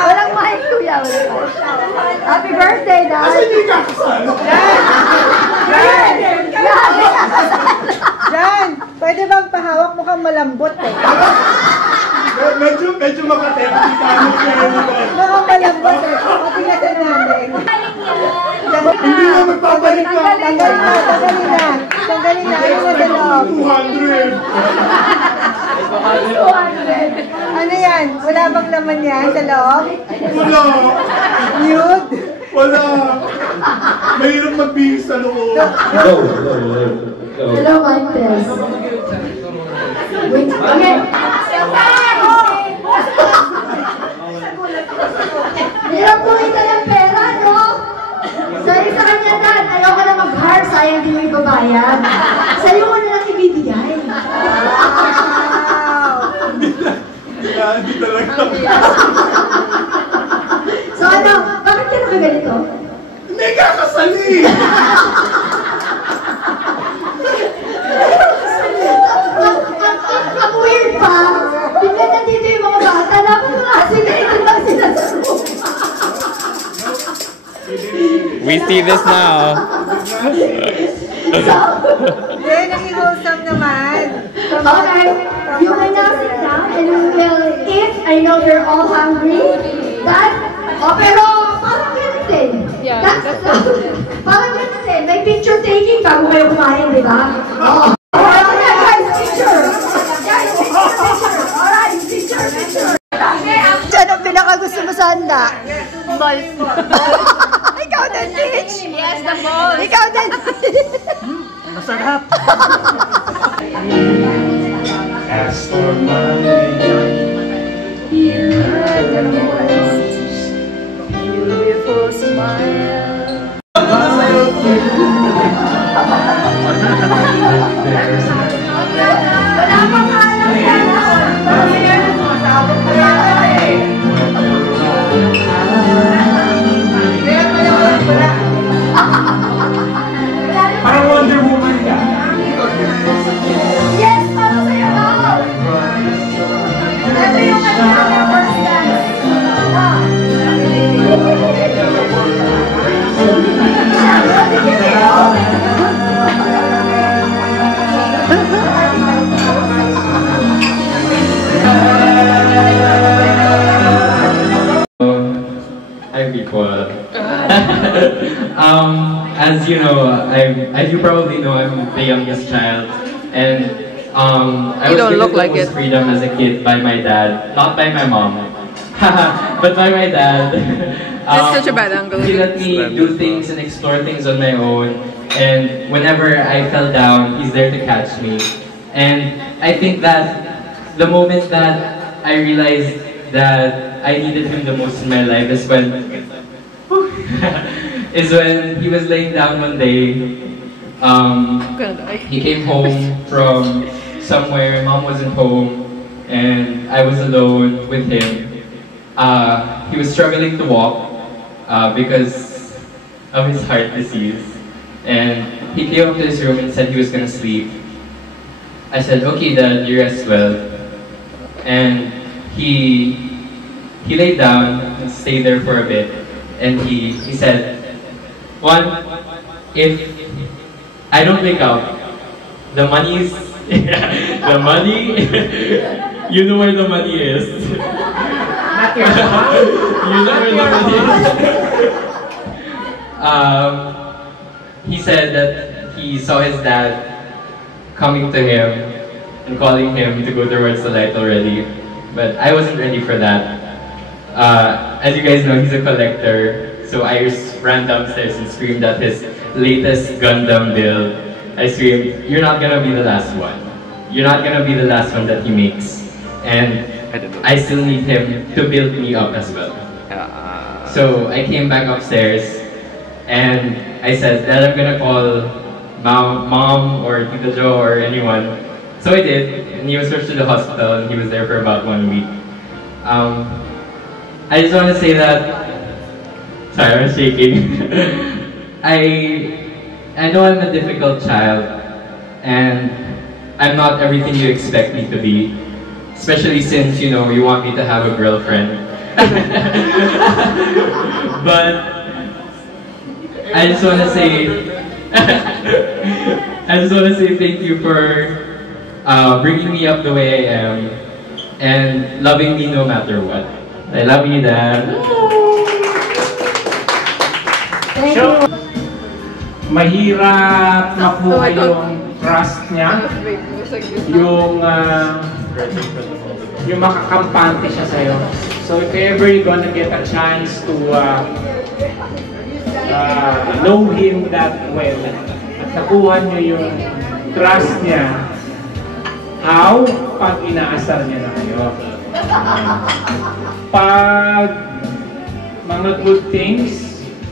Walang mic, kuya. Happy birthday, Dad. Kasi hindi kakasal. Jan, pwede bang pahawak mo kang malambot eh? Medyo makatep. Mukhang malambot eh. Patingatan namin. Hindi na magpapalik ka. Tanggalin na. Tanggalin na. Ano na sa loob? 200. Ano yan? Wala bang laman yan sa loob? Wala. Nude? Wala. Mahirap magbihis sa loob. Hello, Martes. Wait, okay. Hirap po kita ng pera, no? Sabi sa kanya, Dad, ayoko na mag-hire, sayang di mo ibabayad. Sa'yo ko na lang ibibigay. Hindi talaga. So ano, bakit ka nakaganito? Hindi kakasali. Ang weird pa. Tingnan nandito yung mga bata. Dapat mga asinated lang sila sa room. We see this now. Hindi, naging wholesome naman. Okay, you may now sit down and we will eat. I know you're all hungry. That, pero parang ganun din. Parang ganun din. May picture taking bago kayo kumain, di ba? Oo. Guys, picture. Guys, picture. Alright, picture. Diyan ang pinakagusto mo sa handa. Balls. Ikaw din, Teach. Yes, the balls. Ikaw din. Masarap. As for money, Beautiful smile. Parang Wonder Woman ka. Yes, para sa'yo, Dad. Ito yung kanya first dance. Hi people. As you know, as you probably know, I'm the youngest child, and I was given the most freedom as a kid by my dad, not by my mom, but by my dad. That's such a bad angle. He let me do things and explore things on my own, and whenever I fell down, he's there to catch me. And I think that the moment that I realized that I needed him the most in my life is when he was laying down one day. He came home from somewhere, mom wasn't home, and I was alone with him. He was struggling to walk because of his heart disease, and he came up to his room and said he was gonna sleep. I said, "Okay, Dad, you rest well." And he laid down and stayed there for a bit, and he said, "Juan, if I don't wake up, the money's the money, you know where the money is." You know where the money is. He said that he saw his dad coming to him and calling him to go towards the light already, but I wasn't ready for that. As you guys know, he's a collector, so I ran downstairs and screamed at his latest Gundam build. I screamed, "You're not gonna be the last one. You're not gonna be the last one that he makes." And I still need him to build me up as well. So I came back upstairs and I said that I'm gonna call mom or Tita Jo or anyone. So I did, and he was rushed to the hospital and he was there for about 1 week. I just want to say that, sorry, I'm shaking. I know I'm a difficult child and I'm not everything you expect me to be. especially since, you know, you want me to have a girlfriend. But I just want to say, thank you for bringing me up the way I am and loving me no matter what. I love you, Dad. Thank you. Mahirap makuha yung trust niya, yung makakampante siya sa'yo. So if ever you're gonna get a chance to know him that well, at nakuha niyo yung trust niya, how? Pag inaasar niya na kayo. Pag mga good things,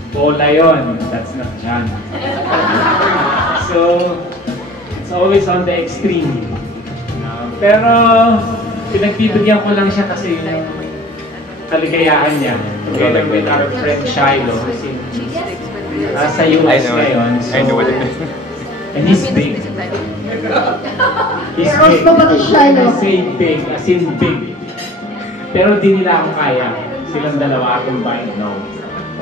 bola yun. That's not John. So, it's always on the extreme. Pero, pinagbibigyan ko lang siya kasi yung kaligayahan niya. Together with our friend Shiloh. Nasa US ngayon. So, and he's big. He's big. I say big, as in big. Pero di nila ako kaya. Silang dalawa akong buying no.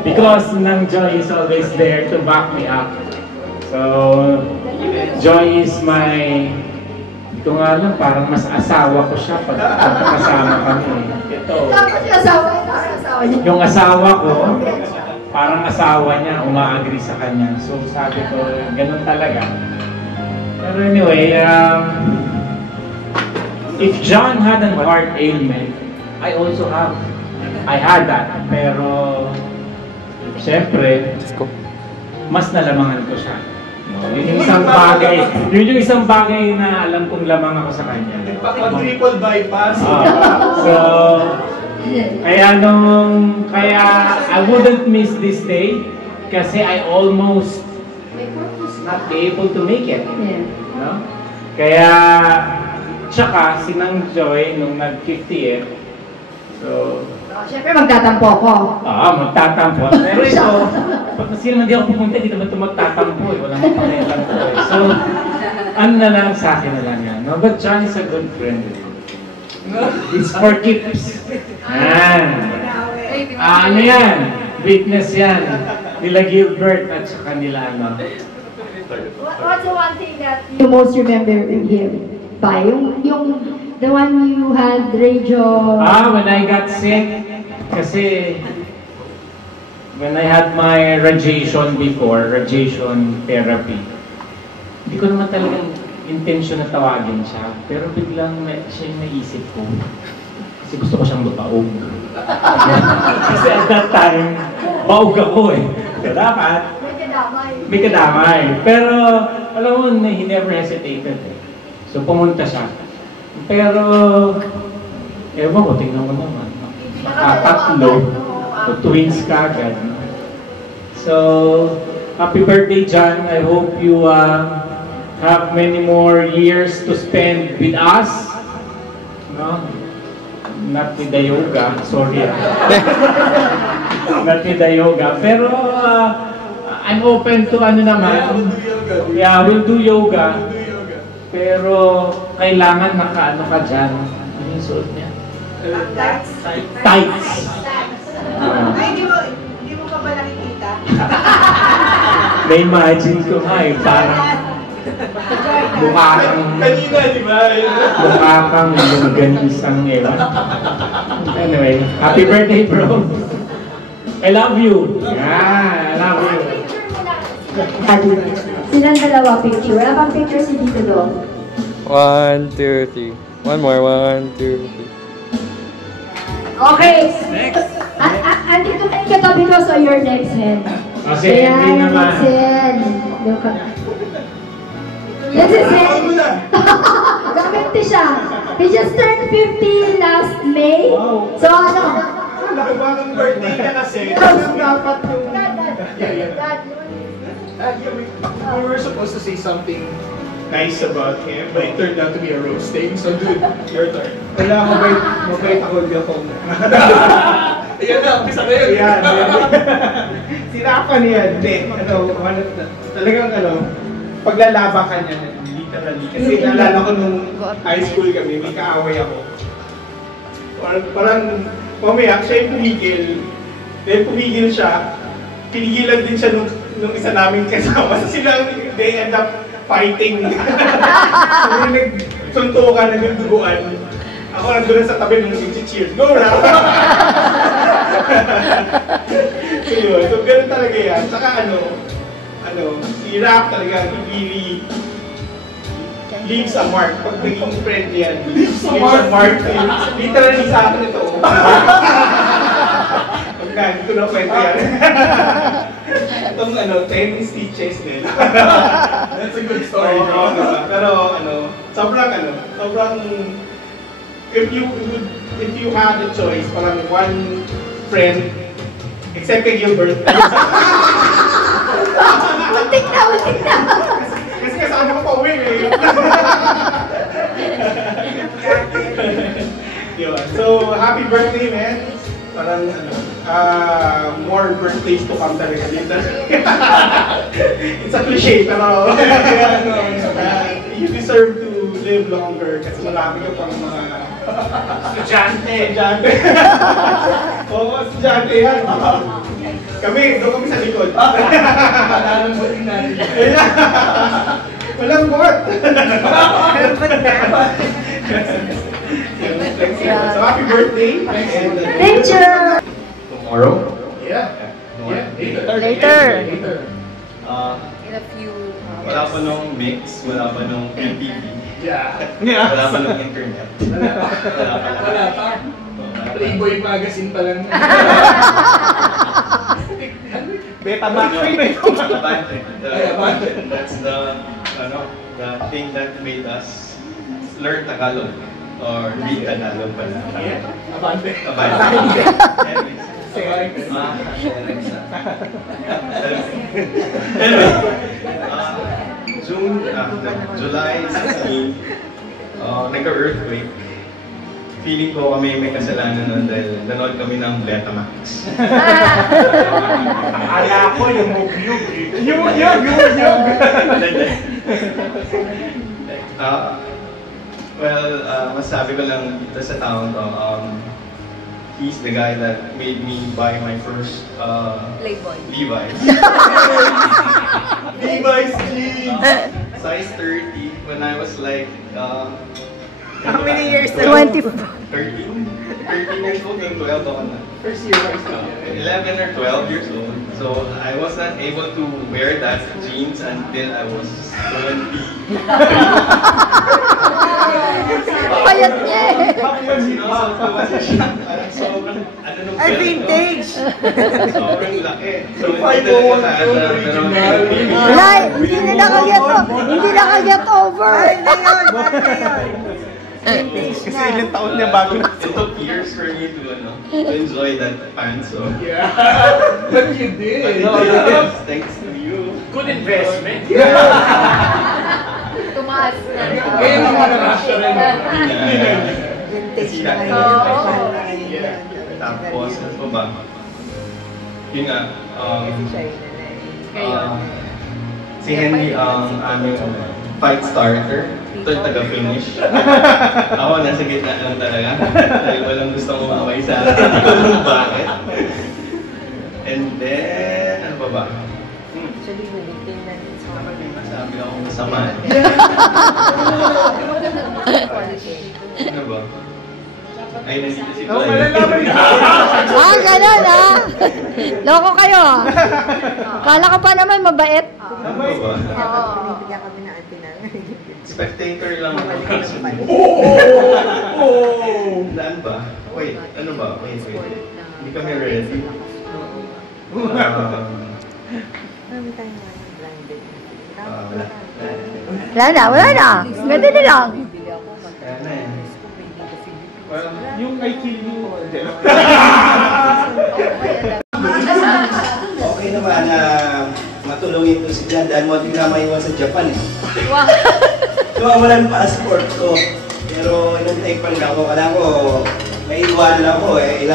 Because Nang Joy is always there to back me up. So, Joy is my... Ito nga lang, parang mas asawa ko siya pag kasama kami. Ito. Yung asawa ko, parang asawa niya, uma-agree sa kanya. So, sabi ko, ganun talaga. Pero anyway, if John had an heart ailment, I also have. I had that. Pero, siyempre, mas nalamangan ko siya. Yun yung isang bagay na alam kong lamang ako sa kanya. Triple bypass. So, kaya I wouldn't miss this day kasi I almost not be able to make it. No? Kaya, tsaka si Nang Joy nung nag-50th, so, siyempre magtatampo ko. Magtatampo. Pero ito, pag kasi naman di ako pupunta, di naman ito magtatampo eh. Walang mapakialam ko eh. So, ano na lang sa akin na lang yan. No? But John is a good friend. It's for keeps. Ano yan? Witness yan. Nila Gilbert at saka nila ano. What's the one thing that you most remember in him? By the one you had radio... When I got sick, kasi when I had my radiation before, radiation therapy, hindi ko naman talagang intention na tawagin siya, pero biglang siya yung naisip ko. Kasi gusto ko siyang mapaog. Kasi at that time, baog ako eh. So dapat, may kadamay. Pero, alam mo, he never hesitated eh. So pumunta siya. Pero, ewan ko, tingnan mo naman. Tatlo. Twins ka agad. So, happy birthday, John. I hope you have many more years to spend with us. No? Not with the yoga. Sorry. Not with the yoga. Pero, I'm open to ano naman. Yeah, we'll do yoga. Pero, kailangan naka-ano ka dyan. Ano yung suot niya? Tights. Hindi mo pa ba nakikita? Na-imagine ko nga eh, parang mukha kang... Kanina, di ba? Mukha kang lumaganisang ewan. Anyway, happy birthday, bro. I love you. Yeah, I love you. Silang dalawa picture. Wala pang picture si Dito doon. 1, 2, 3. One more. 1, 2, 3. Okay. Next. Andito kayo katabi ko, so you're next, Hen. Kasi hindi naman. This is Hen. Nag-50 siya. He just turned 50 last May. So ano? Laki ba ng birthday niya kasi? Dapat yung... We were supposed to say something nice about him, but it turned out to be a roasting. So dude, your turn. Wala, mabait ako, hindi ako. Ayan na, umpisa na yun. Yan. Sirapan yan. Hindi, talagang paglalaban ka niya, literally. Kasi naalala ko nung high school kami, may kaaway ako. Parang mamaya, siya yung pumigil. Then pumigil siya. Pinigilan din siya nung isa namin kasama. So sila, they end up fighting. So nagsuntukan, nagduduguan. Ako nandun sa tabi nung nag-cheers. Go na! So yun, so ganun talaga yan. Saka si Rap talaga, he really leaves a mark. Pag naging friend yan, leaves a mark. Literally sa akin ito. Hindi ko na kwento yan. Itong 10 stitches din. That's a good story. Pero sobrang if you had a choice, parang one friend, except kay Gilbert. Muntik na. Kasi kasama ko pa uwi eh. Yun. So, happy birthday, man. Parang more birthdays to come talaga dito. It's a cliche, pero you deserve to live longer kasi malapit ka pang mga estudyante. Oo, estudyante yan. Kami, doon kami sa likod. Malalambutin natin. Malambot! So happy birthday! Thank you! Tomorrow? Yeah. Later. In a few Wala pa nung mix, wala pa nung MTV. Yeah. Wala pa nung internet. Wala pa. Playboy magazine pa lang. Betamax. That's the thing that made us learn Tagalog or read Tagalog pala. Yeah. Abante. July 16, nagka-earthquake. Feeling ko kami may kasalanan nun dahil nanood kami ng Betamax. Akala ko yung Mugyug. Yung. Masabi ko lang dito sa town to, he's the guy that made me buy my first Playboy. Levi's. Levi's jeans. Size 30 when I was like How many years old? 24. 13 years old and 12 ako na. First year high school. 11 or 12 years old. So I was not able to wear that jeans until I was 20. Payat niya eh. Ay, vintage! Sobrang laki. So, Wala, hindi nakaget over. Ay, na yun! Vintage Kasi na. ilang taon niya bago na. it took years for me to enjoy that pants. So. Yeah. But you did. Thanks to you. Good investment. Tumaas na. Ngayon ang mga nakasya rin. Vintage na Yeah. ngayon. Tapos, ano ba? Yun nga, si Henry ang aming fight starter. Ito yung taga-finish. Ako nasa gitna lang talaga. Dahil walang gustong umaway sa akin. Hindi ko alam bakit. And then, ano ba ba? Actually, winitin na din sa mga Masabi ako masama. Ano ba? Ay, nandito si Clay. Ganun Loko kayo Kala ko pa naman mabait. Ano ba? binibigyan kami na antina. Spectator lang ako. Saan ba? Wait, ano ba? Wait. Hindi kami ready. Marami tayong blinded. Wala na Ganda na lang. Kaya na eh. Well, yung I kill you. Okay naman na matulungin ko si Jan dahil hindi na maiwan sa Japan eh. Wow. So, wala ng passport ko. Pero inantay pa rin ako. Kala ko, may iwanan ako eh.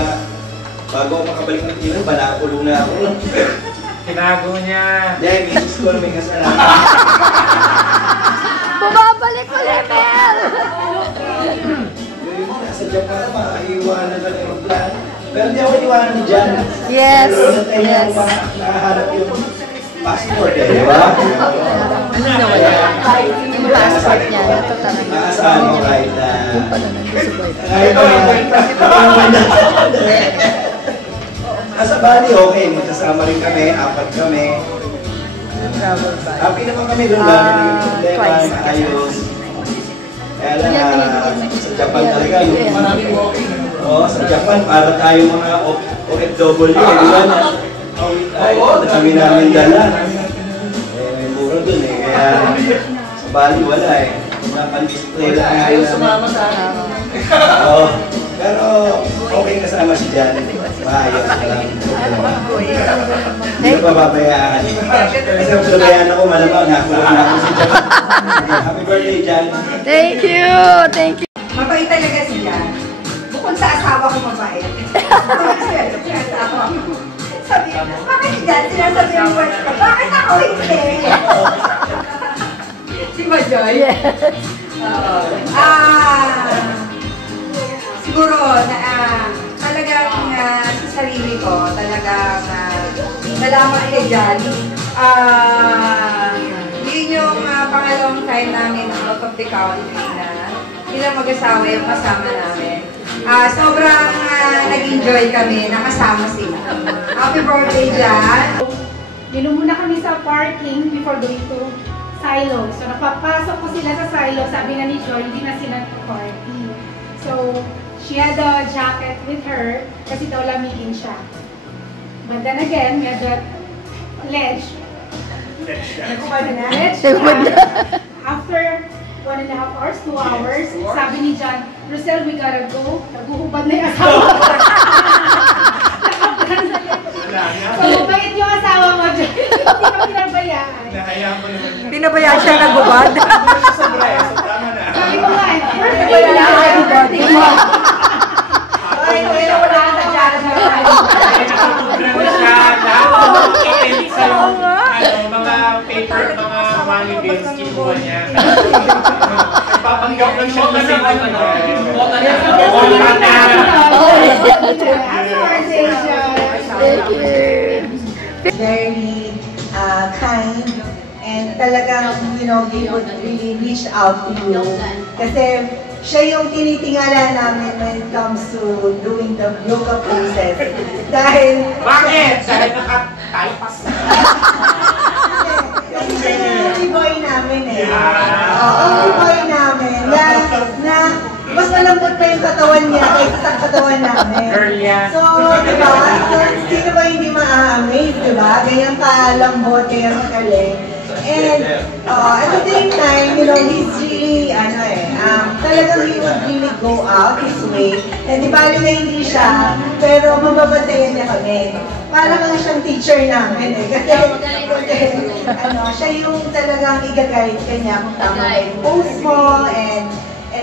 Bago ako makabalik ng Pilipinas, banakulong na ako. Tinago niya. Dahil misis ko may kasalanan. Bumabalik ulit, Mel! Yung nasa Japan, makaiwanan ng aeroplano. Pero hindi ako iwanan ni Jan. Yes. Pero kaya ako nakaharap yung passport eh, di ba? Ano naman yan? Yung passport niya, ito talaga. Nakasama ko kahit na... Nasa Bali, okay. Magkasama rin kami, 4 kami. Happy naman kami doon lang. Problema, ayos. Kaya lang, sa Japan talaga. Maraming walking. Oo, sa Japan, para tayo mga OFW, di ba? Oo, kami namin dala. May mura dun eh, kaya sa Bali wala eh. Napan-display lang. Ayaw sumama sa akin. Oo, pero okay kasama si Jan. Maayos lang. Hindi ko pababayaan. Kasi kung pababayaan ako, malamang nakulong na ako si Jan. Happy birthday, Jan. Thank you! Thank you! Mabait talaga si Jan. Bukod sa asawa ko mabait. Sabi, bakit Jan? Sinasabi ang words ko. Bakit ako hindi? Di ba, Joy? Yes. Siguro, talagang sa sarili ko, talagang nalaman kay Jan. Yun yung pangalawang time namin out of the country na bilang mag-asawa yung kasama namin. Sobrang nag-enjoy kami, nakasama sila. Happy birthday, Jan! Nilong muna kami sa parking before going to silo. So, napapasok ko sila sa silo. Sabi na ni Joy, hindi na sila party. So, she had a jacket with her kasi daw lamigin siya. But then again, we had the ledge. Ledge. After 1.5 hours, 2 hours, sabi ni John, Rosel, we gotta go. Naguhubad na yung asawa ko. So, mabait yung asawa mo, John. Hindi ka pinabayaan. Pinabayaan siya nagubad. Sabi ko nga, birthday mo. Ay, wala ka sa Jan. Mga paper, mga money bills, kinuha niya. Nagpapanggap lang siya kasi very kind and talagang, you know, he would really reach out to you. Kasi siya yung tinitingala namin when it comes to doing the yoga poses. Dahil... Bakit? Dahil naka-typas. Kasi siya yung boy namin eh. Oo, boy namin. Na mas malambot pa yung katawan niya kaysa sa katawan namin. So, diba? So, sino ba hindi ma-amaze, diba? Ganyang kalambot, ganyang magaling. And at the same time, you know, he's really, talagang he would really go out his way. And di ba, na hindi siya, pero mababantayan niya kami. Parang nga siyang teacher namin eh. Kasi, siya yung talagang i-guide ka niya kung tama na yung post mo. And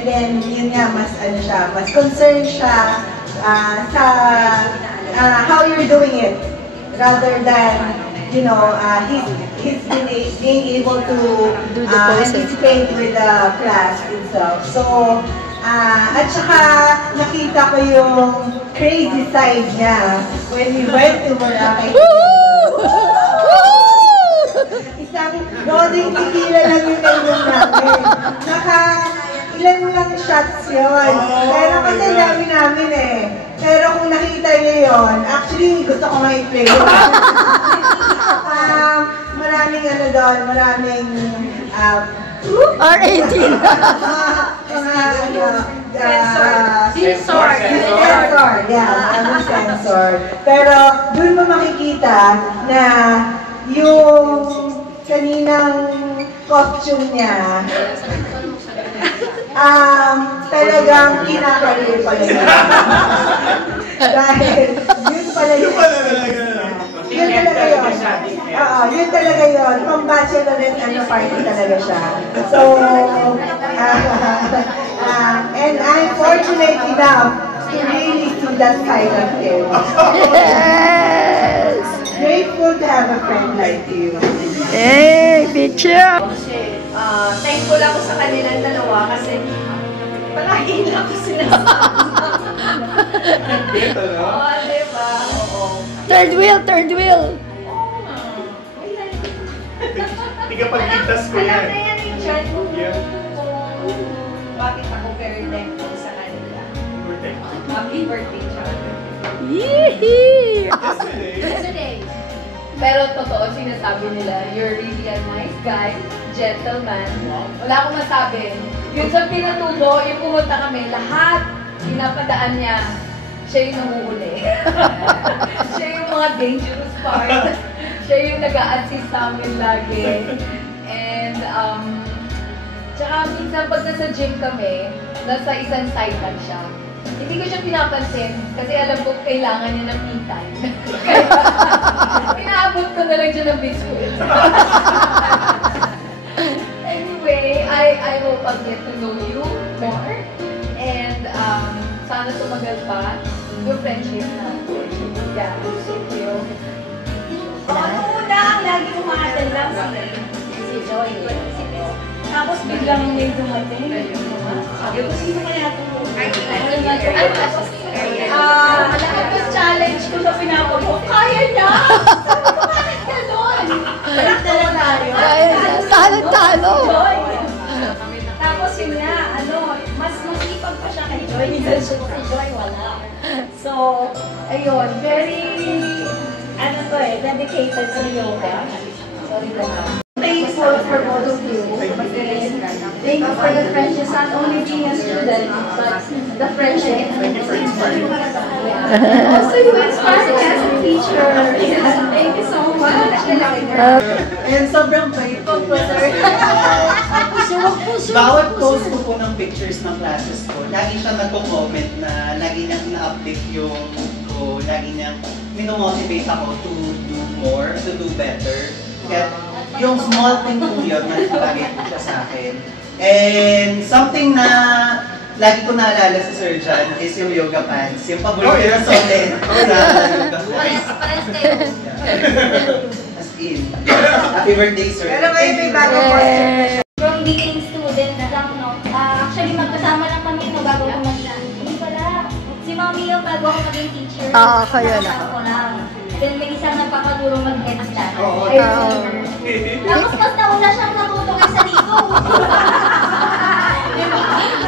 then, yun nga, mas concerned siya sa how you're doing it. Rather than, you know, he's being able to anticipate with the class itself. So, at saka nakita ko yung crazy side niya when we went to Boracay. Isang rolling tequila lang yung nainom namin. Ilan lang shots yun. Pero kasi dami namin eh. Pero kung nakita niyo yun, actually gusto ko ma-play. Maraming doon, maraming R18. Sensor. Yeah, maraming sensor. Pero doon mo makikita na yung kaninang costume niya, talagang kinakalir pala niya. Dahil yun pala yun. Yun talaga yun. Yun talaga yun. Pang bachelorette party talaga siya. So, and I'm fortunate enough to really see that side of him. Yes! Grateful to have a friend like you. Hey, picture! Thankful ako sa kanilang dalawa kasi palagi nila ako sila. Ito, no? Oo, diba? Oo. Third wheel. Tigapagligtas ko yan. Alam na yan yung John kung Yeah. bakit ako very thankful sa kanila. Happy birthday, John. Yee! Yesterday. Pero totoo, sinasabi nila, you're really a nice guy, gentleman. Wala akong masabi. Yun sa pinatubo, yung pumunta kami, lahat pinapadaan niya, siya yung nahuhuli. Siya yung mga dangerous part. Siya yung nag-a-assist sa amin lagi. And, tsaka minsan pag nasa gym kami, nasa isang side lang siya. Hindi ko siya pinapansin kasi alam ko kailangan niya ng me time. Kaya, inaabot ko na lang siya ng biscuit. Anyway, I hope I'll get to know you more. And sana tumagal pa yung friendship na. Yeah, so you. Ano una ang lagi umaten lang si Joy. Tapos biglang may dumating. Sabi ko, sino kaya ito? Tapos challenge ko sa pinapagawa. Kaya niya! Sabi ko, bakit gano'n? Talo tayo. Talo. Tapos yun nga, mas masipag pa siya kay Joy. Si Joy wala. So, ayun, very, dedicated sa yoga. Sorry ko na. Thankful for both of you. Thank you for the friendship, not only being a student, but the friendship. Also, you inspired me as a teacher. Thank you so much. And sobrang bait po, sir. Bawat post ko po ng pictures ng classes ko, lagi siya nagko-comment na lagi niyang na-update yung ko, lagi niyang minomotivate ako to do more, to do better. Kaya yung small thing po yun, nagpapagay po siya sa akin. And something na lagi ko naalala sa Sir John is yung yoga pants. Yung paborito na solid sa yoga pants. As in. Happy birthday, Sir. Pero may bagong question. From being student lang, no? Actually, magkasama lang kami no, bago ko hindi pala. Si Mami yung bago ako maging teacher. Kayo na. Ako lang. Then may isang nagpapaturo mag-headstand. Tapos mas nauna siyang natuto kaysa dito.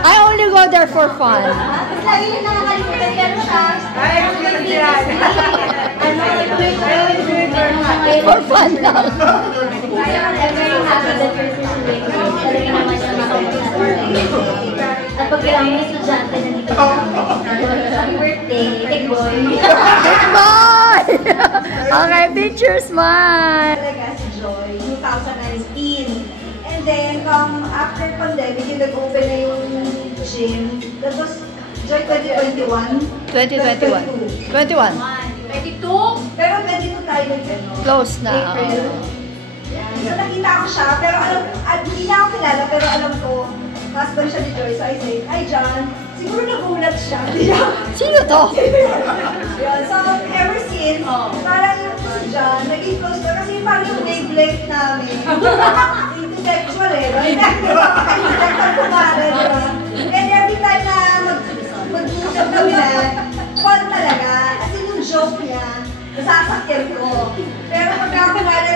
I only go there for fun. Tapos lagi niya nakakalimutan. Pero siya, For fun lang. I'm very happy that you're pursuing. Talaga naman siya at pag kailangan ng estudyante, nandito ka. Happy birthday, Big Boy. Bye! Okay, picture smile. Talaga si Joy, 2019. And then, after pandemic, yung nag-open na yung gym. That was Joy 2021? 2021. 21. 22? Pero 22 tayo nag-ano. Close na. April. Yan. So nakita ko siya, pero hindi na ako kilala, pero alam ko, husband siya ni Joy. So I say, hi John. Siguro nagulat siya. Sino to? Yun. So ever since, parang si John, naging close na kasi parang yung wavelength namin. Intellectual eh. Intellectual kumare, diba? And every time na mag-usap kami na, fun talaga. As in yung joke niya, nasasakyan ko. Pero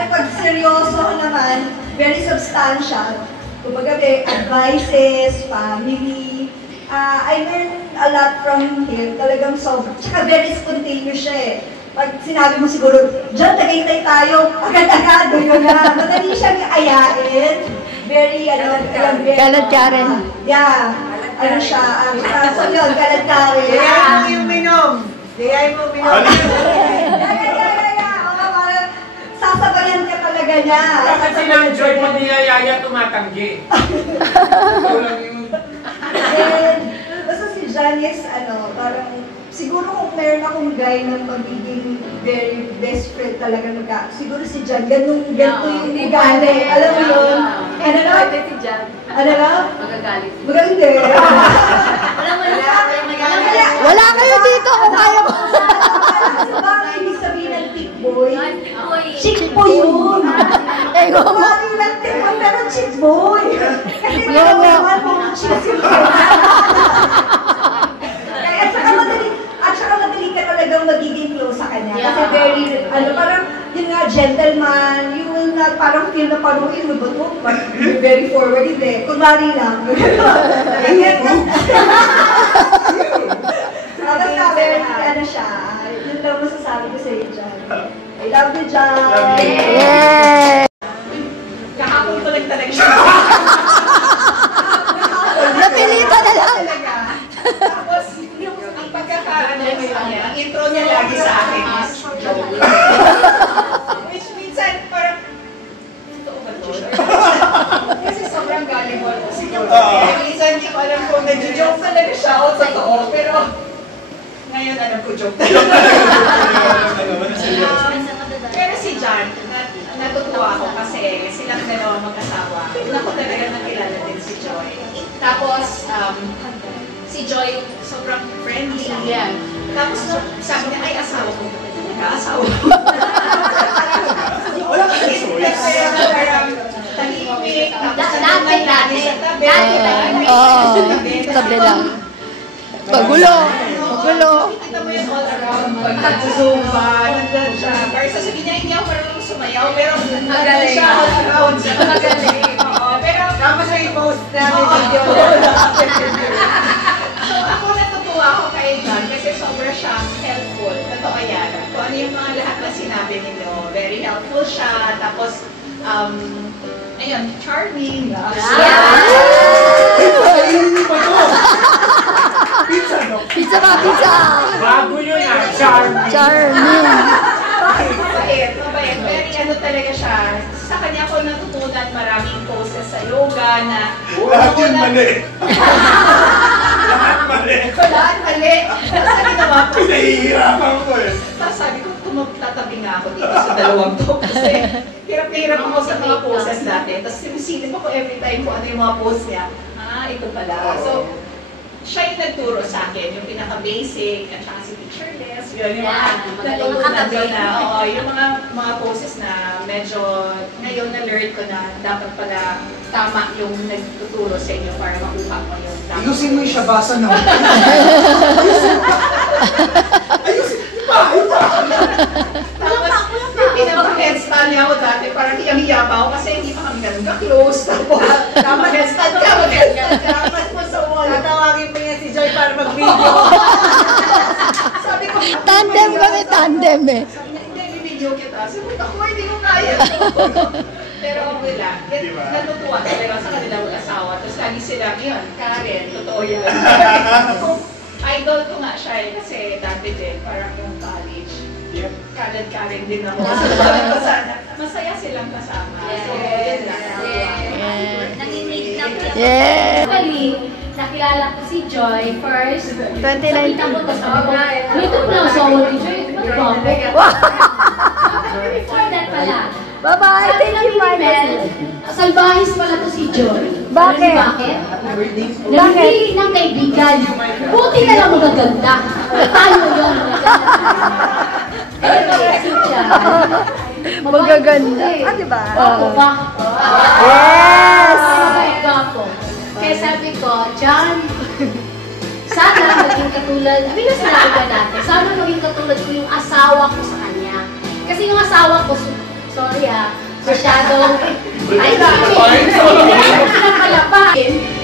pag seryoso naman, very substantial. Kumbaga, advices, family. I learned a lot from him. Talagang tsaka very spontaneous siya eh. Pag sinabi mo siguro, John, Tagaytay tayo, agad-agad, yun na. Madali siyang ayain. Very, Galat Karen. Yeah. Ano siya, so yun, galat Karen. Dayay mo yung minom. Dayay mo minom. Parang sasabayan ka talaga niya. Kasi ng Joy mo niyayaya tumatanggi. And, basta si John is, parang, siguro kung meron akong guy ng pagiging very best friend talaga siguro si John, ganito yung ugali. Alam mo yun? Ano lang? Si John. Ano lang? Magagalit. Maganda. Alam mo na, Wala kayo dito kung kaya mo. Sa bagay, ibig sabihin ng chick boy. Chick boy yun. Eh, go mo. Bagay lang chick boy, pero chick boy. Kasi naman mo chick boy. Kaya saka close sa kanya. Kasi very, parang, yun nga, gentleman, you will not parang feel na parang, mo ba ito? But you're very forward, hindi. Kunwari lang. Basta very, siya. Yun lang masasabi ko sa iyo, John. I love you, John! Yay! Kahapon ko lang talaga siya. Napilitan na lang! Tapos, ang pagkakaano niya, ang intro niya lagi sa akin is joke. Which minsan, parang, totoo ba ito? Kasi sobrang galing mo ako. Minsan, hindi ko alam kung nag-joke talaga siya o totoo. Pero, ngayon, alam ko joke talaga. Pero si John, natutuwa ako kasi silang dalawang mag-asawa. Una ko talaga nakilala din si Joy. Tapos, si Joy, sobrang friendly. Yeah. Tapos, sabi niya, ay, asawa ko. Nag-aasawa ko. Wala ka rin. Kasi, parang tahimik. Dati sa tabi. Tabi lang. Magulo. Kita mo yun all around. Pag nag-zumba, nandun siya. Pero sasabihin niya, hindi ako marunong sumayaw. Pero nandun siya all around. Magaling. Pero, tapos ay post namin video. So, ako natutuwa ako kay John kasi sobra siyang helpful. Totoo yan. Kung ano yung mga lahat na sinabi ninyo. Very helpful siya. Tapos, ayun, charming. Pizza ba? Pizza! Bago yun charming. Charming. Mabait. Very talaga siya. Sa kanya ko natutunan maraming poses sa yoga na... Lahat yun mali. Lahat mali. Lahat mali. Tapos ginawa ko. Pinahihirapan ko eh. Tapos sabi ko, tatabi nga ako dito sa dalawang to. Kasi hirap na hirap ako sa mga poses natin. Tapos sinisilip ako every time kung ano yung mga pose niya. Ito pala. So, siya yung nagturo sa akin, yung pinaka-basic, at saka si Teacher Les, yun yung mga natutunan doon na, yung mga poses na medyo, ngayon na-learn ko na dapat pala tama yung nagtuturo sa inyo para makuha mo yung tama. Ayusin mo yung shabasa na. Ayusin! Tapos, yung pinaka-headstand niya ako dati, parang hiyang-hiya pa ako kasi hindi pa kami ganun ka-close. Tapos, headstand ka, mag-headstand ka. Tapos mo sa wall. Tatawagin mo niya si Joy para mag-video. Sabi ko, Tandem kami, tandem eh. sabi niya, hindi, bibideo kita. Sabi ko, ako, hindi ko kaya. Pero wala. Natutuwa talaga sa kanilang asawa. Tapos lagi sila, yun, Karen, totoo yun. Idol ko nga siya eh, kasi dati din, parang yung college. Karen din ako. So, sana, masaya silang kasama. So, yun lang. Nanginig na po. Yeah! Actually, nakilala ko si Joy first. 2019. Nakita ko to sa mga. Dito na asawa ni Joy. Before that pala. Bye-bye! Thank you, Marcel! Salbahis pala to si Joy. Bakit? Bakit? Nagpili ng kaibigan. Buti na lang magaganda. Tayo yun. Ito kasi siya. Magaganda. Diba? Oo ba? Yes! Gapo. Kaya sabi ko, John, sana maging katulad, na sinabi ka dati, sana maging katulad ko yung asawa ko sa kanya. Kasi yung asawa ko, sorry masyadong,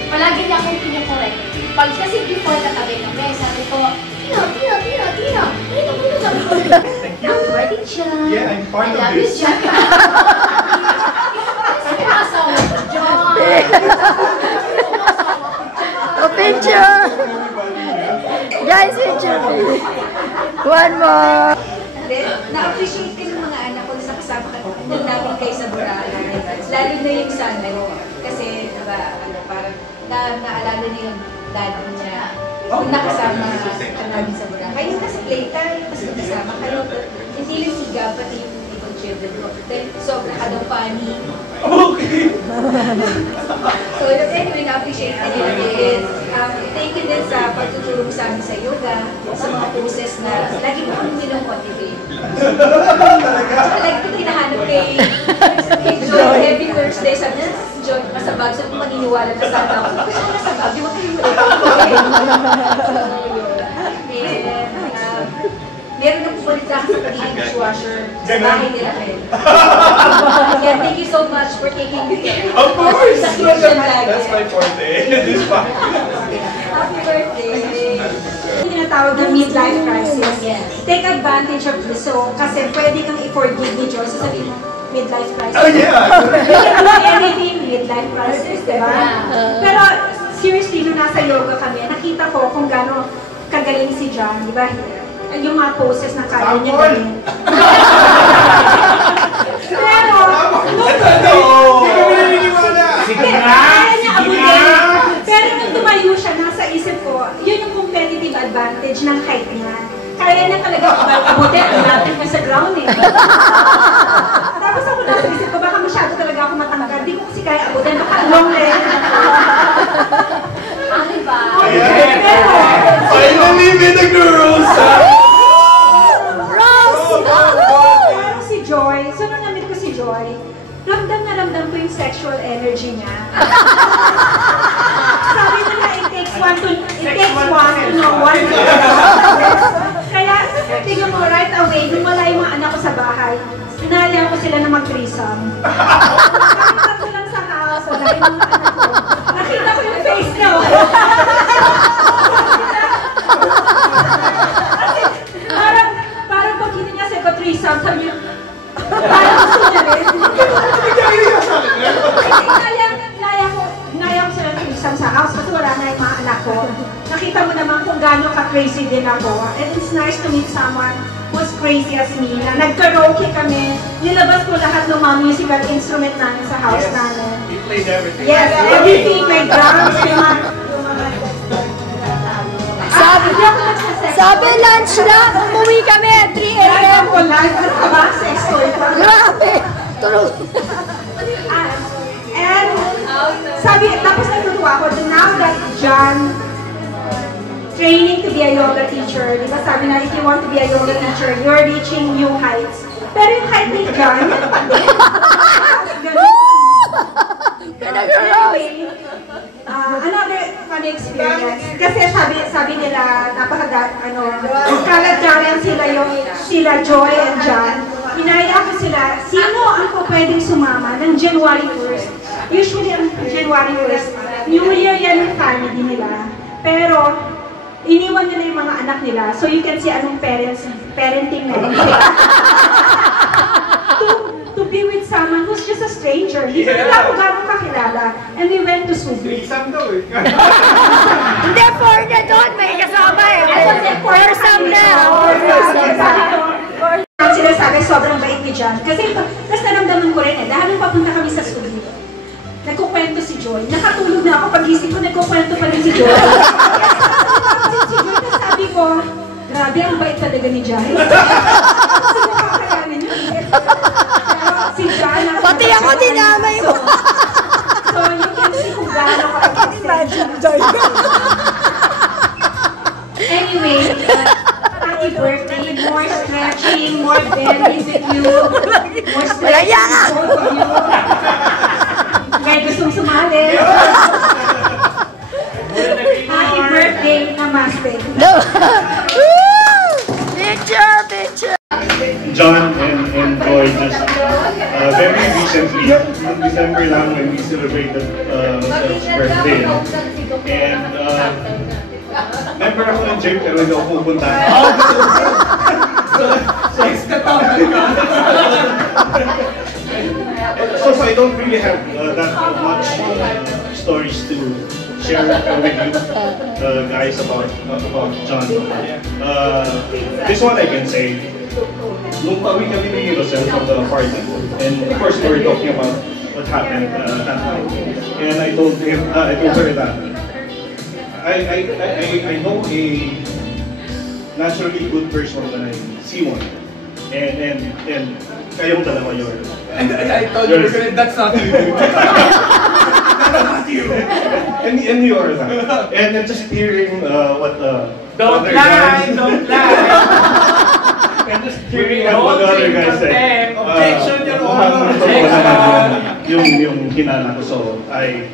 palagi niya akong pinakorek. Pag kasi before katabi kami, sabi ko, Tina, sabi ko, happy birthday, John. Yeah, I'm part of I love you, this. John. Kasi yung asawa ko, John. Picture! Guys, picture! One more! Na-appreciate ko ng mga anak ko na kasama ka nung namin kayo sa Boracay. Lalo na yung son kasi parang naalala niya yung dad niya. Kung nakasama ka namin sa Boracay. Yung nasa playtime, mas nakasama kayo. Hindi yung higa, pati yung ibang children ko. Then, sobra ka daw funny. Okay. So, anyway, na-appreciate ko din. Thank you din sa pagtutulong sa amin sa yoga, sa mga poses na lagi mo kami nilo-motivate. Tsaka lagi ko hinahanap kay Joy every Thursday. Sabi na, Joy, masabag. So, maniniwala na sana ako. Kasi ako nasabag, di ba kayo ulit? Meron na pumalit sa pumasok din dishwasher sa bahay nila rin. Yeah, thank you so much for taking me. Of course! Sa kitchen lagi. That's my forte. This Happy birthday! Tinatawag na midlife crisis. Take advantage of this. So, kasi pwede kang i-forgive ni Diyos. So, sabihin mo, midlife crisis. Oh, yeah! You can do anything, midlife crisis, diba? Pero, seriously, nung nasa yoga kami, nakita ko kung gano'n kagaling si John, di ba? Yung mga poses na kaya niya gawin. Pero, pero nung tumayo siya, nasa isip ko, yun yung competitive advantage ng height niya. Kaya niya talaga abutin, natin ka sa ground eh. Tapos ako nasa isip ko, baka masyado talaga ako matangkad. Di ko kasi kaya abutin, baka long eh. Ano ba? Finally, with the girls! Parang si Joy, so nung namit ko si Joy, ramdam na ramdam ko yung sexual energy niya. Sabi nila, it takes one to know one. Kaya, tingnan mo, right away, nung wala yung mga anak ko sa bahay, sinaya ko sila na mag-threesome. Nakita ko lang sa house, wala yung mga anak ko. Nakita ko yung face niya. Parang pag hindi niya sa threesome, sabi niya, parang gusto niya rin. Naya ko sila threesome sa house kasi wala na yung mga anak ko. Nakita mo naman kung gaano ka-crazy din ako. And it's nice to meet someone who's crazy as me. Na nag-karaoke kami, nilabas ko lahat ng mga musical instrument namin sa house namin. We played everything. Yes, everything, my drums, yung mga... Sabi lunch na, umuwi kami at 3 a.m. Ako live, ano ka ba? Sex toy pa. Grabe! Tulog. And sabi, tapos natutuwa ako, now that John training to be a yoga teacher, di ba sabi na, if you want to be a yoga teacher, you're reaching new heights. Pero yung height ni John, anyway, another funny experience. Kasi sabi nila, kalat-kalat sila Joy and John. Inaya ko sila, sino ang pwedeng sumama ng January 1st? Usually, ang January 1st, New Year yan yung family nila. Pero, iniwan nila yung mga anak nila. So, you can see anong parenting na to be with someone who's just a stranger. Hindi ko nila ako gano'ng kakilala. And we went to Subi. Threesome daw eh. Hindi, for na doon, may kasama eh. For some na. Ang sinasabi, sobrang bait ni John. Kasi, tapos naramdaman ko rin eh, dahil nung papunta kami sa Subi, nagkukwento si Joy. Nakatulog na ako, pag-isip ko, nagkukwento pa rin si Joy. Si Joy, tapos sabi ko, grabe, ang bait talaga ni John. Kasi nakakayanin yun. Si John, pati ako dinamay mo. So, you can see kung gaano ka Imagine Joy. Anyway, happy birthday, more stretching, more bending with you, more stretching, both of you. May gustong sumali. Happy birthday, Namaste. No. Picture. John and Joy just very recently, December lang when we celebrated Michelle's birthday. And member ako ng gym pero hindi ako pupunta. So I don't really have that much stories to share with you guys about John. This one I can say. Nung pauwi kami ni Rosel from the party, and of course we were talking about what happened that night. And I told her that I know a naturally good person when I see one. And kayong dalawa yun. And I told you, that's not you. That's not you. And you are that. And then just hearing what Don't other lie, guys... don't lie. And just hearing what the other guys say. Objection, Your Honor. Yung hinala ko. So I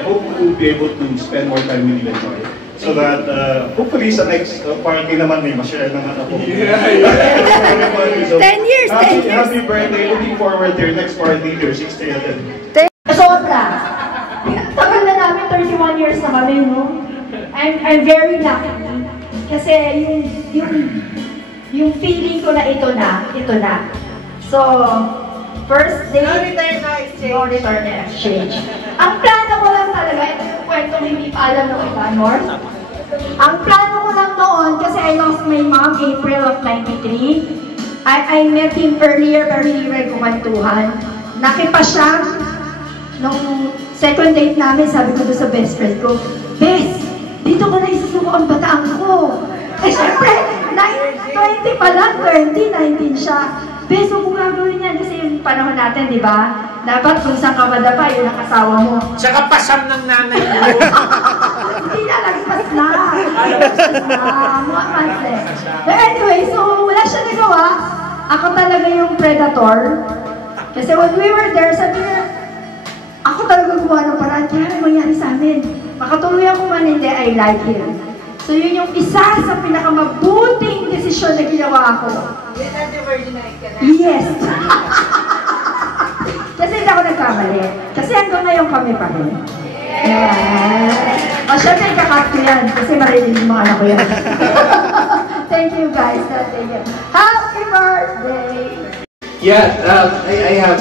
hope we'll be able to spend more time with you and Joy. So that hopefully sa next party naman may ma-share naman ako. Yeah. 10 years, 10 years. Happy birthday. Looking forward to your next party, your 60th. Sobra. Tagal na namin, 31 years na kami, no? I'm very lucky. Kasi yung feeling ko na ito na. So, first day, no return na exchange. Ang plano ko lang talaga, ito yung kwentong hindi pa alam ng iba, North. Ang plano ko lang noon, kasi I lost my mom April of 93. I met him earlier, pero hindi rin kumantuhan. Nakipa siya, nung second date namin, sabi ko doon sa best friend ko, Bes, dito ko na isusuko ang bataan ko. Eh, syempre, 20 pa lang, 19 siya. Bes, huwag mo gagawin yan. Kasi yung panahon natin, di ba? Dapat kung saan ka madapa, yun ang asawa mo. Tsaka pasam ng nanay mo. Hindi na, lagpas na. Mga months eh. But anyway, so wala siya nagawa. Ako talaga yung predator. Kasi when we were there, sabi niya, ako talaga gumawa ng paraan, kaya may mangyari sa amin. Makatuloy ako man, hindi, I like him. So yun yung isa sa pinakamabuting desisyon na ginawa ko. Yun ang virginite ka na. Yes! Kasi hindi ako nagkamali. Kasi hanggang ngayon kami pa rin. Yeah. O syempre, kakat ko yan. Kasi marinig yung mga anak ko yan. Thank you guys. Thank you. Happy birthday! Yeah, I have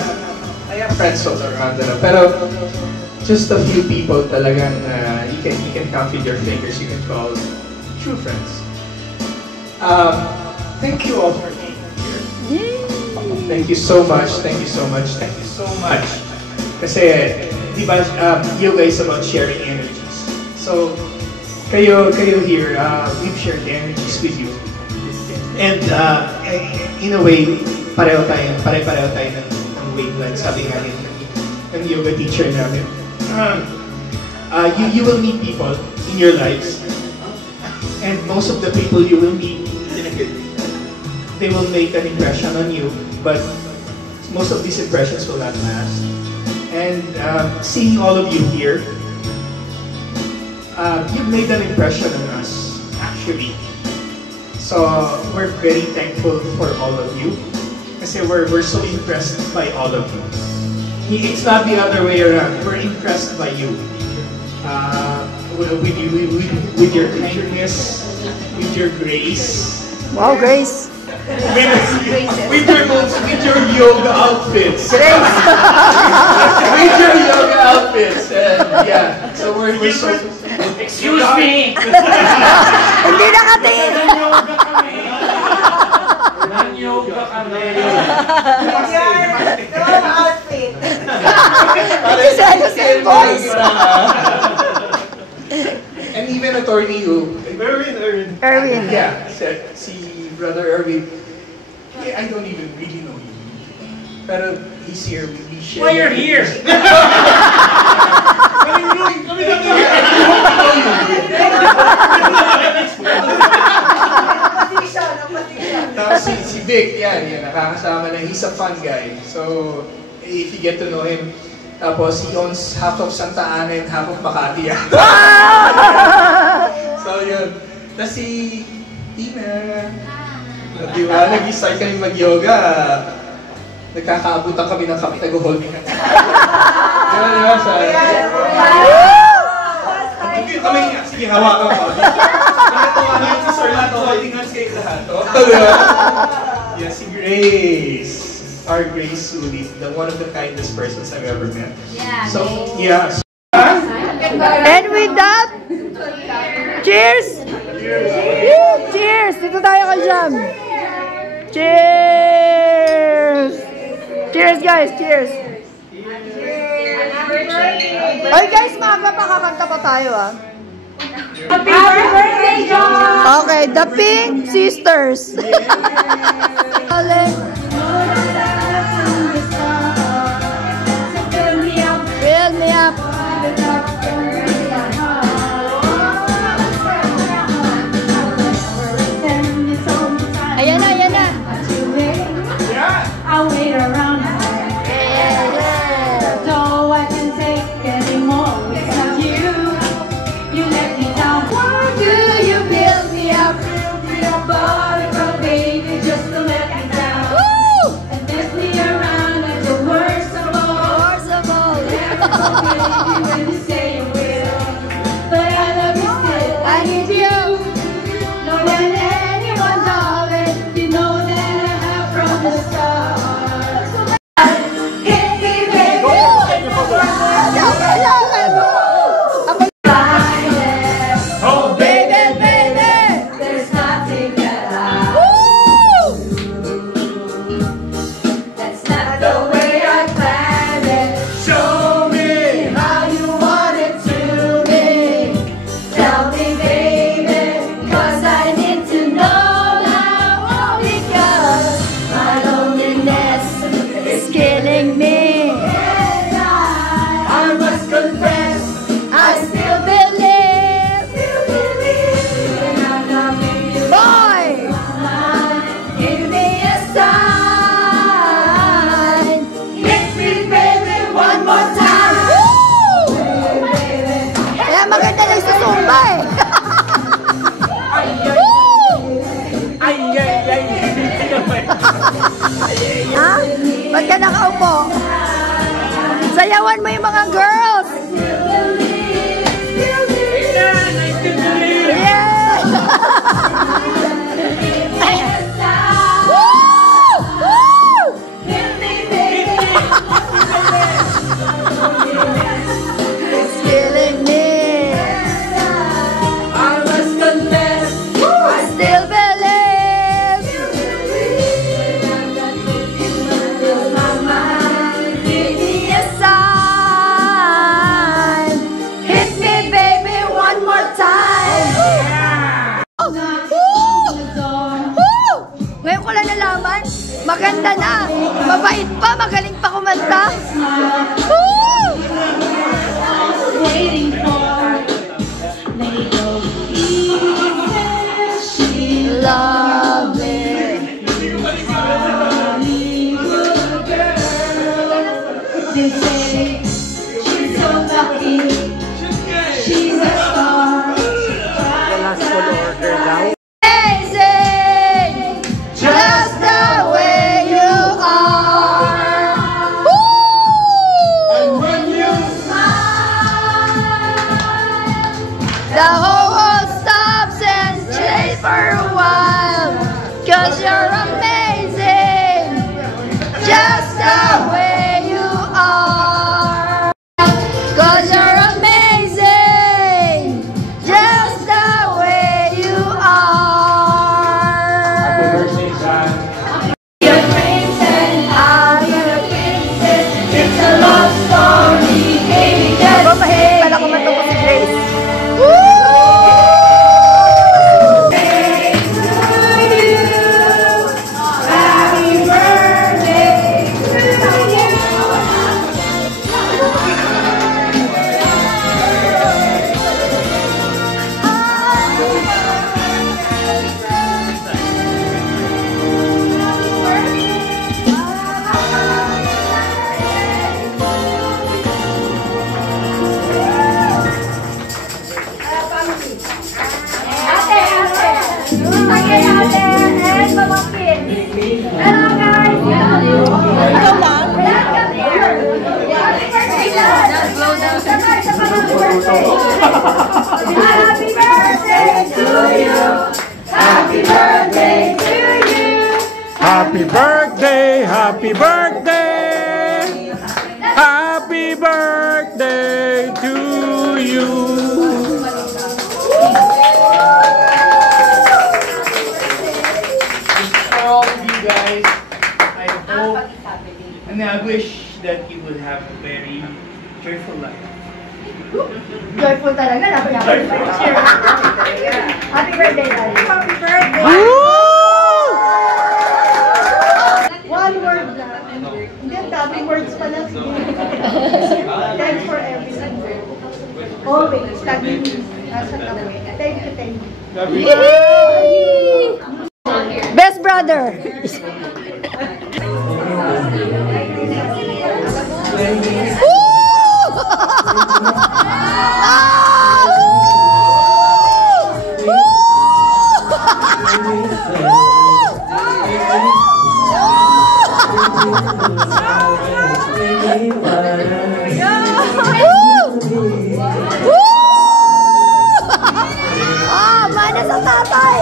friends all around na, pero just a few people talagang you can count with your fingers, you can call true friends. Thank you all for being here. Thank you so much, thank you so much, thank you so much. Kasi, di ba, you guys about sharing energies. So, kayo here, we've shared energies with you. And in a way, pareho tayo ng wavelength, sabi nga ng yoga teacher namin. You will meet people in your lives, and most of the people you will meet, they will make an impression on you, but most of these impressions will not last. And seeing all of you here, you've made an impression on us, actually. So we're very thankful for all of you. Kasi we're so impressed by all of you. It's not the other way around. We're impressed by you. With your kindness, with your grace. Wow, Grace. With your yoga outfits. Grace. With your yoga outfits. Yeah. So we're so... Excuse me! Hindi nakatingin! Yoga kami. Your outfit. It's the same voice. And even attorney who... Erwin. Yeah, si Brother Erwin. Yeah, I don't even really know him. Pero he's here, we share. Why you're here? Tapos si Vic, yan, nakakasama na, he's a fun guy. So, if you get to know him, tapos he owns half of Santa Ana and half of Makati. So, yun. Tapos si Tina, di ba, nag-start kami mag-yoga, nagkakaabutan kami ng kami, nag-holding hands. Di ba, kami, sige, hawakan ko. Si Sir Lato, holding hands kayo lahat. Yeah, si Grace. Our Grace Suli, one of the kindest persons I've ever met. Yeah. So, yeah. And with that, cheers! Cheers! Dito tayo kay Jam. Cheers! Cheers guys, cheers! Oy guys, maaga pa, kakanta pa tayo ah. Happy birthday, John! Okay, the Pink Sisters. Fill me up. Ayan na, ayan na. I'll wait around. So I can take anymore without you. You let me down. ka nakaupo. Sayawan mo yung mga girls. Yeah! It's killing me. I must confess, I still believe. My mind, give me a sign. Hit me, baby, one more time. Ngayon ko lang nalaman, maganda na, mabait pa, magaling pa kumanta. Waiting for lovely. They say she's so lucky, she's a star. The last call order daw. Amazing, just the way you are. And when you smile, the whole world stops and stays for a while. 'Cause you're amazing, just the way you are. 'Cause you're amazing, just the way you are. Happy birthday, John. You're a princess, you're a princess. It's a love story, baby, just say pala kumanto ko si Grace. Happy birthday to you. Happy birthday to you. Happy birthday to you. Happy birthday, happy birthday. Happy birthday to you. For all of you guys, I hope and I wish that you will have a very joyful life. Joyful talaga. Happy birthday. Happy birthday, Daddy. Happy birthday. One word lang. Hindi, ang daming words pala. Thanks for everything. Always. Lagi nasa tabi. Thank you, thank you. Best brother. Mana sa tatay!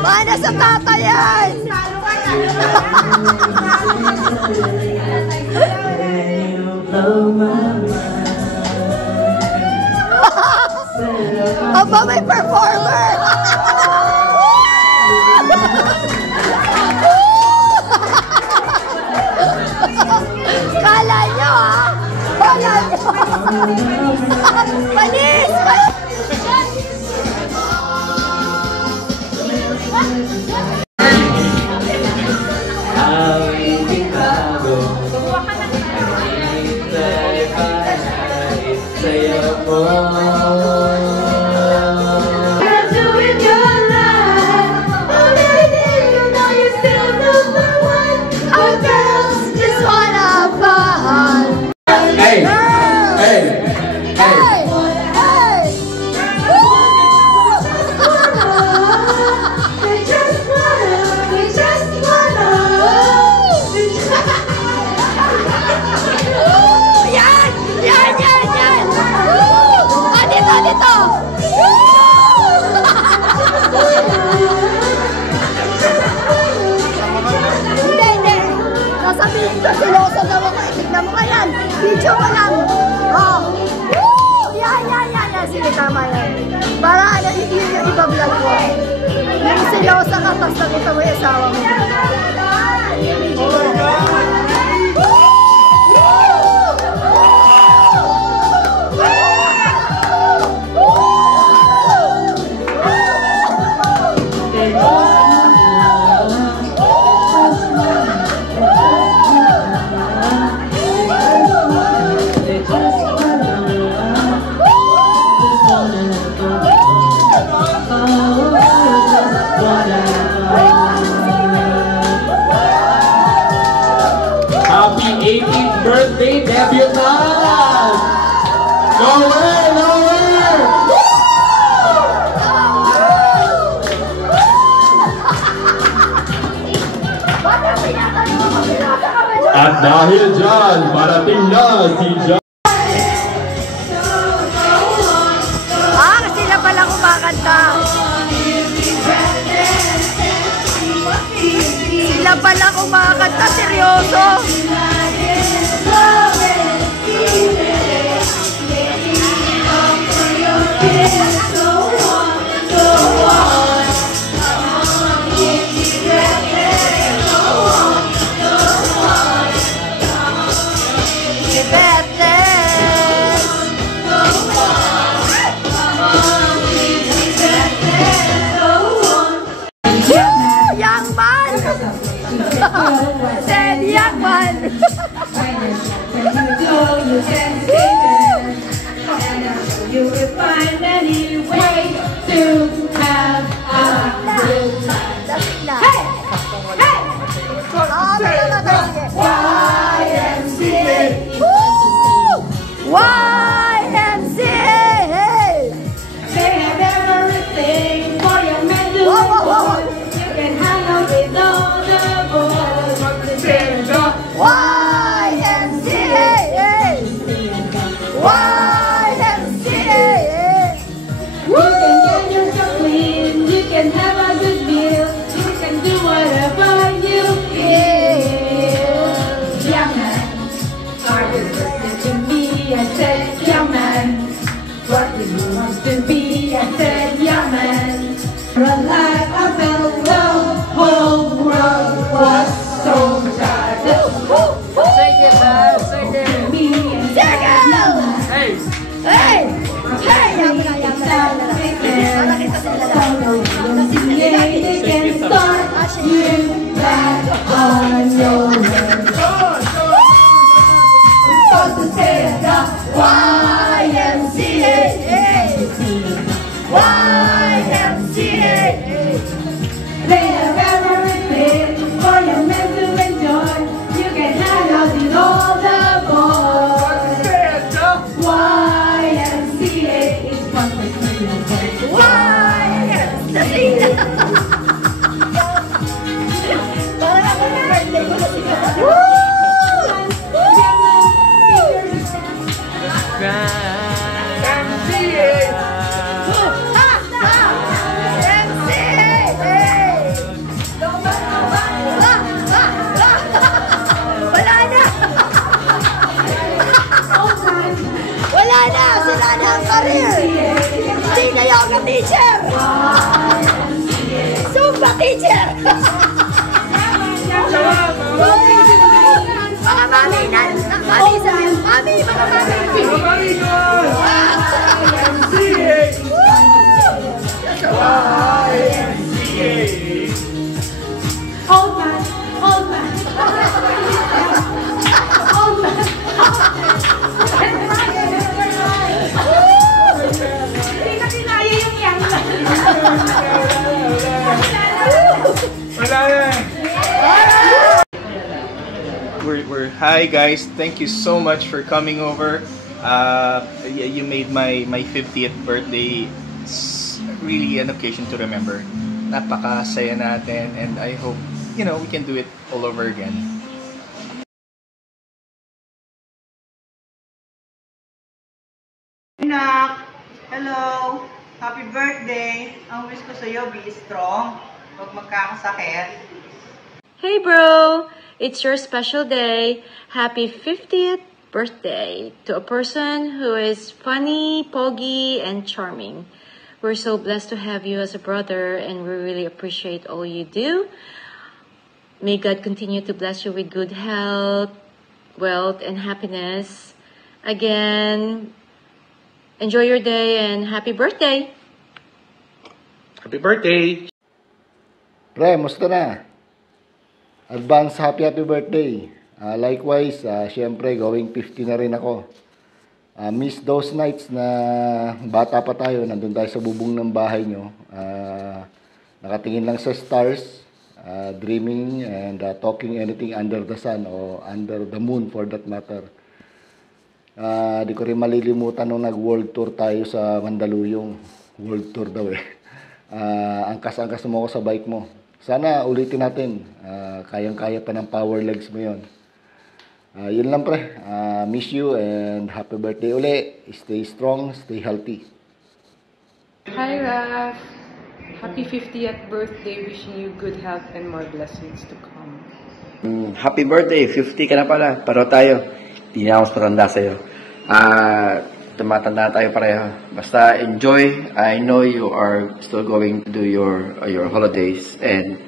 Mana sa tatay yan! Aba, may performer! Kala nyo, ha? Kala nyo! Panis! You're doing good. sasabihin ko, siloso daw ako. Tignan mo ngayon. Video ko lang. Oh. Woo! Yan. Sige, tama yan. Para ano, yun yung iba-vlog ko. Yung silosa ka, tapos nakita mo yung asawa mo. Oh my God! Happy 18th birthday, debutant! Nowhere! At dahil dyan, parating na si John. Sila pala kumakanta. Sila pala kumakanta, seryoso. Said young man. You will find any way to have a good time. Hey! YMCA! YMCA! They have everything for your mental health. You can hang out with all the boys. YMCA! You can get yourself clean, you can have a good meal, you can do whatever you feel. Young man, are you listening to me? I said, young man, what do you want to be? I said, young man, run like I felt the whole world was so tired. Sing it, man, sing it. Hey! Hey! They can start you back on your way. It's supposed to say the YMCA. YMCA. They have everything for your men to enjoy. You can hang out with all the boys. YMCA is fun for you. Wala na! Sila na ang career! Hindi na yoga teacher! Zumba teacher! Mga mami, mami sabi, mami, mga mami! Mga mami ko! Old man, old man. Old man. Hindi ka kinaya yung young man. Wala na. Hi guys, thank you so much for coming over. You made my 50th birthday really an occasion to remember. Napakasaya natin, and I hope we can do it all over again. Anak, hello, happy birthday. Ang wish ko sa'yo, be strong, huwag magkakasakit. Hey bro! It's your special day. Happy 50th birthday to a person who is funny, poggy, and charming. We're so blessed to have you as a brother, and we really appreciate all you do. May God continue to bless you with good health, wealth, and happiness. Again, enjoy your day and happy birthday! Happy birthday! Pre, musta na? Advance happy birthday. Likewise, syempre, going 50 na rin ako. Miss those nights na bata pa tayo, nandun tayo sa bubong ng bahay nyo. Nakatingin lang sa stars, dreaming and talking anything under the sun o under the moon for that matter. Di ko rin malilimutan nung nag-world tour tayo sa Mandaluyong. World tour daw eh. Angkas-angkas mo ako sa bike mo. Sana ulitin natin. Kayang-kaya pa ng power legs mo yon. Yun lang pre. Miss you and happy birthday uli. Stay strong, stay healthy. Hi Raf. Happy 50th birthday. Wishing you good health and more blessings to come. Happy birthday. 50 ka na pala. Paro tayo. Hindi na ako matanda sa'yo. Tumatanda tayo pareho. Basta enjoy. I know you are still going to do your holidays and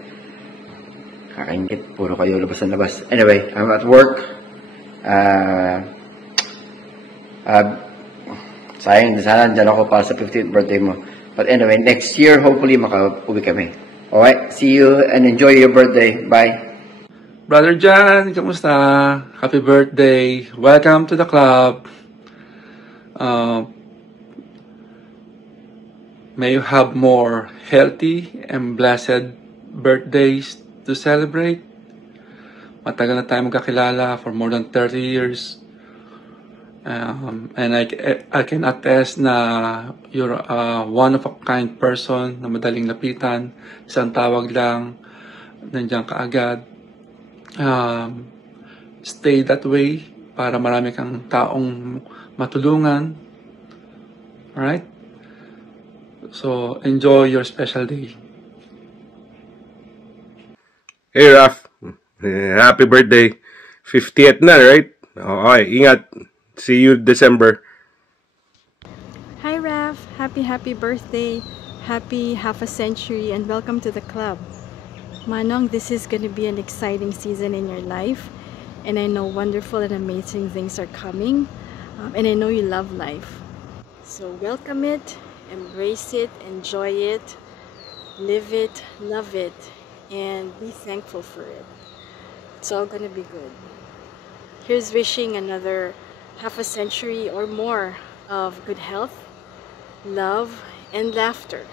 kakaingit. Puro kayo labas na labas. Anyway, I'm at work. Sayang, sana dyan ako para sa 50th birthday mo. But anyway, next year, hopefully, makauwi kami. Alright? See you and enjoy your birthday. Bye. Brother John, kamusta? Happy birthday. Welcome to the club. May you have more healthy and blessed birthdays to celebrate. Matagal na tayo magkakilala for more than 30 years. And I can attest na you're one of a kind person na madaling lapitan. Isang tawag lang, nandiyan ka agad. Stay that way para marami kang taong matulungan. Alright? So, enjoy your special day. Hey, Raf. Happy birthday. 50th na, right? Okay, ingat. See you December. Hi, Raf. Happy birthday. Happy half a century and welcome to the club. Manong, this is going to be an exciting season in your life. And I know wonderful and amazing things are coming. And I know you love life. So welcome it, embrace it, enjoy it, live it, love it, and be thankful for it. It's all gonna be good. Here's wishing another half a century or more of good health, love, and laughter.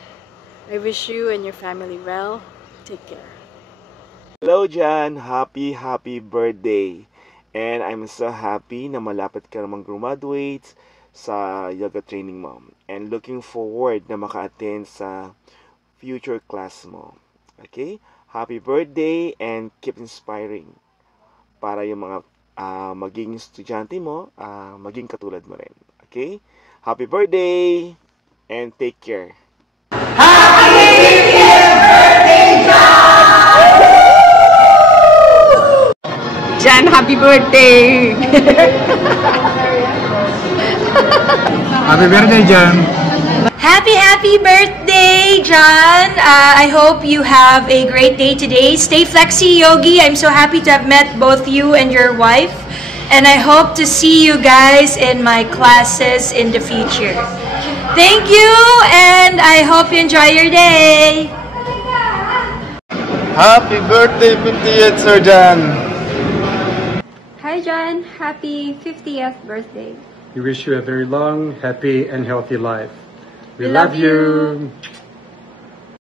I wish you and your family well. Take care. Hello Jan! Happy birthday! And I'm so happy na malapit ka namang graduate sa yoga training mo. And looking forward na maka-attend sa future class mo. Okay? Happy birthday and keep inspiring para yung mga maging estudyante mo, maging katulad mo rin. Okay? Happy birthday and take care. Happy 50th birthday, John! Jan, happy birthday! Happy birthday, Jan! Happy birthday, John! I hope you have a great day today. Stay flexi, Yogi. I'm so happy to have met both you and your wife. And I hope to see you guys in my classes in the future. Thank you, and I hope you enjoy your day. Happy birthday, 50th, Sir John! Hi, John. Happy 50th birthday. We wish you a very long, happy, and healthy life. We love you.